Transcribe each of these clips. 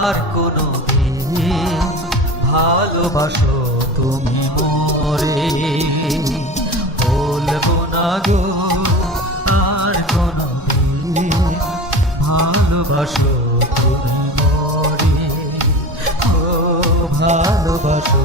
আর কোনো ভালোবাসো তুমি মোরে। বলব না গো, আর কোনো ভালোবাসো তুমি মোরে। ও, ভালোবাসো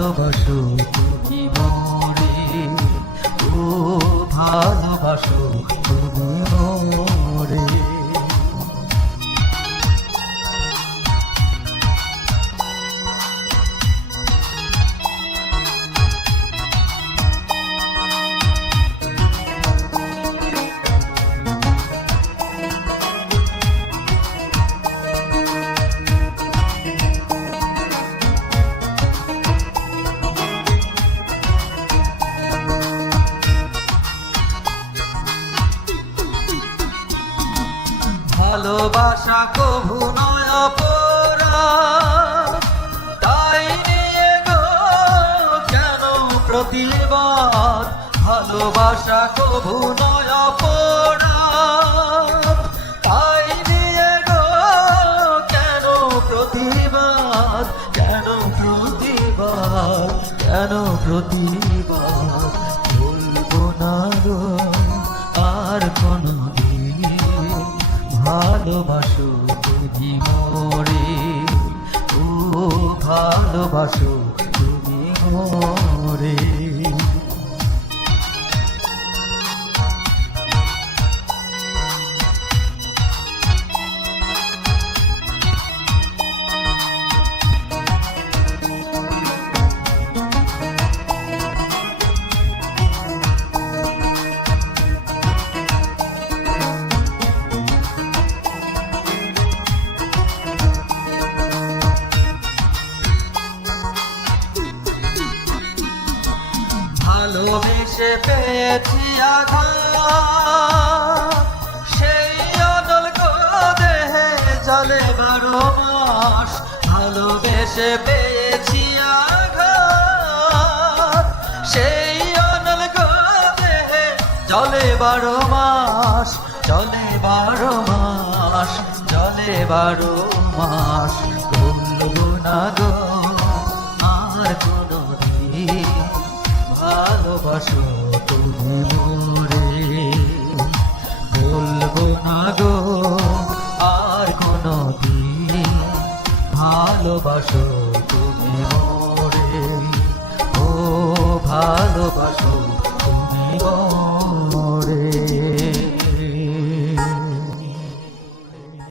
ভালোবাসো। ভালোবাসা কভু নয় অপরাধ। তাই নিয়ে গো, কেন প্রতিবাদ? ভালোবাসা কভু নয় অপরাধ। তাই নিয়ে গো, কেন প্রতিবাদ? কেন প্রতিবাদ? কেন প্রতিবাদ? বলব না গো। ভালোবাসো তুমি মরে। ও ভালোবাসো তুমি মরে। ভালোবেসে পেয়েছি আঘাত, সেই অনল দেহে জলে বারো মাস ভালোবেসে পেয়েছি আঘাত। সেই অনল দেহে জলে বারো মাস, জলে বারো মাস, জলে বারো মাস। বলব না গো, আর কোনো দিন। ভালোবাসো তুমি বলব না আর কোনো তুমি ও ভালোবাসো